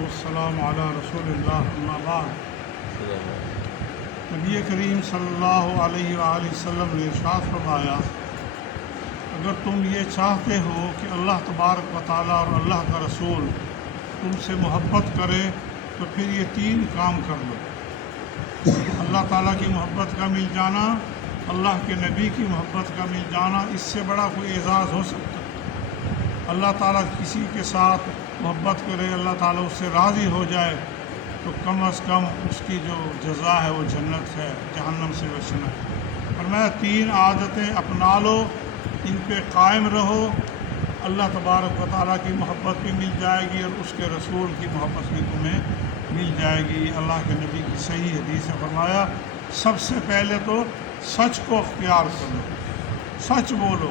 والسلام علی رسول اللہ اما بعد۔ نبی کریم صلی اللہ علیہ وآلہ وسلم نے ارشاد فرمایا، اگر تم یہ چاہتے ہو کہ اللہ تبارک و تعالیٰ اور اللہ کا رسول تم سے محبت کرے تو پھر یہ 3 کام کر لو۔ اللہ تعالیٰ کی محبت کا مل جانا، اللہ کے نبی کی محبت کا مل جانا، اس سے بڑا کوئی اعزاز ہو سکتا ہے؟ اللہ تعالیٰ کسی کے ساتھ محبت کرے، اللہ تعالیٰ اس سے راضی ہو جائے تو کم از کم اس کی جو جزا ہے وہ جنت ہے، جہنم سے بچنا ہے۔ اور میں 3 عادتیں اپنا لو، ان پہ قائم رہو، اللہ تبارک و تعالیٰ کی محبت بھی مل جائے گی اور اس کے رسول کی محبت بھی تمہیں مل جائے گی۔ اللہ کے نبی کی صحیح حدیث نے فرمایا، سب سے پہلے تو سچ کو اختیار کرو، سچ بولو،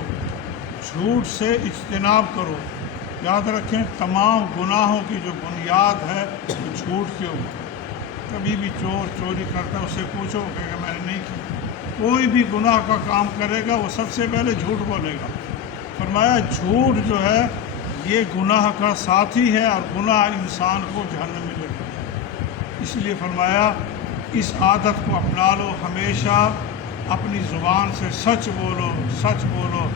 جھوٹ سے اجتناب کرو۔ یاد رکھیں تمام گناہوں کی جو بنیاد ہے وہ جھوٹ کے اوپر۔ کبھی بھی چور چوری کرتا ہے، اس سے پوچھو کہ میں نے نہیں کی۔ کوئی بھی گناہ کا کام کرے گا وہ سب سے پہلے جھوٹ بولے گا۔ فرمایا جھوٹ جو ہے یہ گناہ کا ساتھی ہے اور گناہ انسان کو جہنم میں لے جاتا ہے۔ اس لیے فرمایا اس عادت کو اپنا لو، ہمیشہ اپنی زبان سے سچ بولو، سچ بولو۔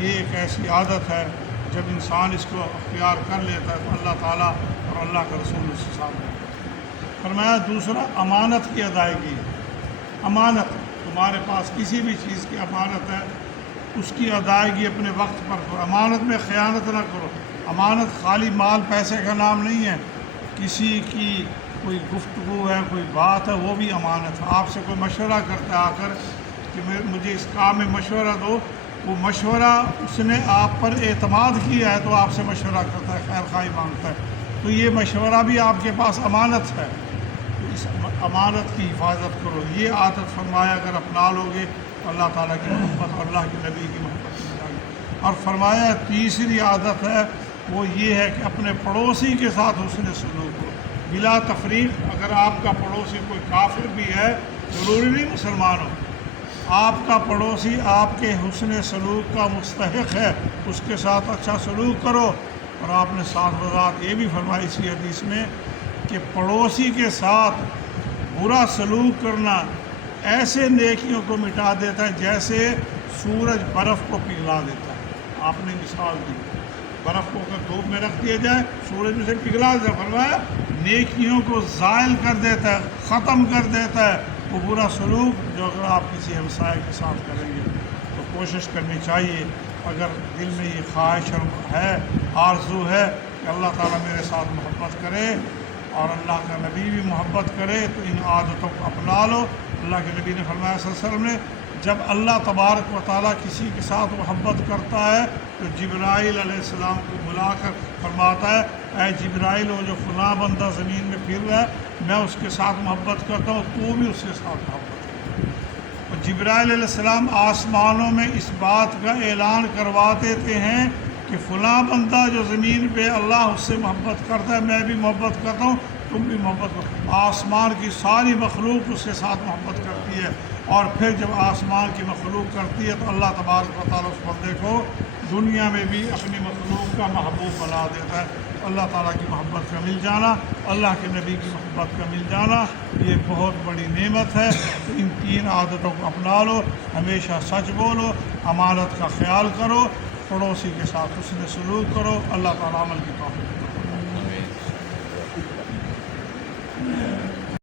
یہ ایک ایسی عادت ہے جب انسان اس کو اختیار کر لیتا ہے تو اللہ تعالیٰ اور اللہ کا رسول اس کے ساتھ ہے۔ فرمایا دوسرا امانت کی ادائیگی۔ امانت، تمہارے پاس کسی بھی چیز کی امانت ہے، اس کی ادائیگی اپنے وقت پر کرو۔ امانت میں خیانت نہ کرو۔ امانت خالی مال پیسے کا نام نہیں ہے، کسی کی کوئی گفتگو ہے، کوئی بات ہے، وہ بھی امانت ہے۔ آپ سے کوئی مشورہ کرتا ہے آ کر کہ مجھے اس کام میں مشورہ دو، وہ مشورہ اس نے آپ پر اعتماد کیا ہے تو آپ سے مشورہ کرتا ہے، خیر خواہی مانگتا ہے، تو یہ مشورہ بھی آپ کے پاس امانت ہے۔ تو اس امانت کی حفاظت کرو۔ یہ عادت فرمایا اگر اپنا لوگے اللہ تعالیٰ کی محبت اور اللہ کے نبی کی محبت مل جائے گی۔ اور فرمایا تیسری عادت ہے وہ یہ ہے کہ اپنے پڑوسی کے ساتھ حسن سلوک ہو، بلا تفریق۔ اگر آپ کا پڑوسی کوئی کافر بھی ہے، ضروری نہیں مسلمان ہو، آپ کا پڑوسی آپ کے حسن سلوک کا مستحق ہے، اس کے ساتھ اچھا سلوک کرو۔ اور آپ نے ساتھ بذات یہ بھی فرمائی اسی حدیث میں کہ پڑوسی کے ساتھ برا سلوک کرنا ایسے نیکیوں کو مٹا دیتا ہے جیسے سورج برف کو پگھلا دیتا ہے۔ آپ نے مثال دی، برف کو اگر دھوپ میں رکھ دیا جائے سورج میں سے پگھلا دیتا ہے، فرمایا نیکیوں کو زائل کر دیتا ہے، ختم کر دیتا ہے وہ برا سلوک جو اگر آپ کسی ہمسائے کے ساتھ کریں گے۔ تو کوشش کرنی چاہیے، اگر دل میں یہ خواہش ہے، آرزو ہے کہ اللہ تعالیٰ میرے ساتھ محبت کرے اور اللہ کا نبی بھی محبت کرے، تو ان عادتوں کو اپنا لو۔ اللہ کے نبی نے فرمایا صلی اللہ علیہ وسلم نے، جب اللہ تبارک و تعالیٰ کسی کے ساتھ محبت کرتا ہے تو جبرائیل علیہ السلام کو بلا کر فرماتا ہے، اے جبرائیل، وہ جو فلاں بندہ زمین میں پھر رہا ہے میں اس کے ساتھ محبت کرتا ہوں، تو بھی اس کے ساتھ محبت کرتا۔ اور جبرائیل علیہ السلام آسمانوں میں اس بات کا اعلان کروا دیتے ہیں کہ فلاں بندہ جو زمین پہ اللہ اس سے محبت کرتا ہے، میں بھی محبت کرتا ہوں، تم بھی محبت کرو۔ آسمان کی ساری مخلوق اس کے ساتھ محبت کرتی ہے، اور پھر جب آسمان کی مخلوق کرتی ہے تو اللہ تبارک و تعالیٰ اس بندے کو دنیا میں بھی اپنی مخلوق کا محبوب بنا دیتا ہے۔ اللہ تعالیٰ کی محبت کا مل جانا، اللہ کے نبی کی محبت کا مل جانا، یہ بہت بڑی نعمت ہے۔ تو ان 3 عادتوں کو اپنا لو، ہمیشہ سچ بولو، امانت کا خیال کرو، پڑوسی کے ساتھ حسن سلوک کرو۔ اللہ تعالیٰ عمل کی توفیق۔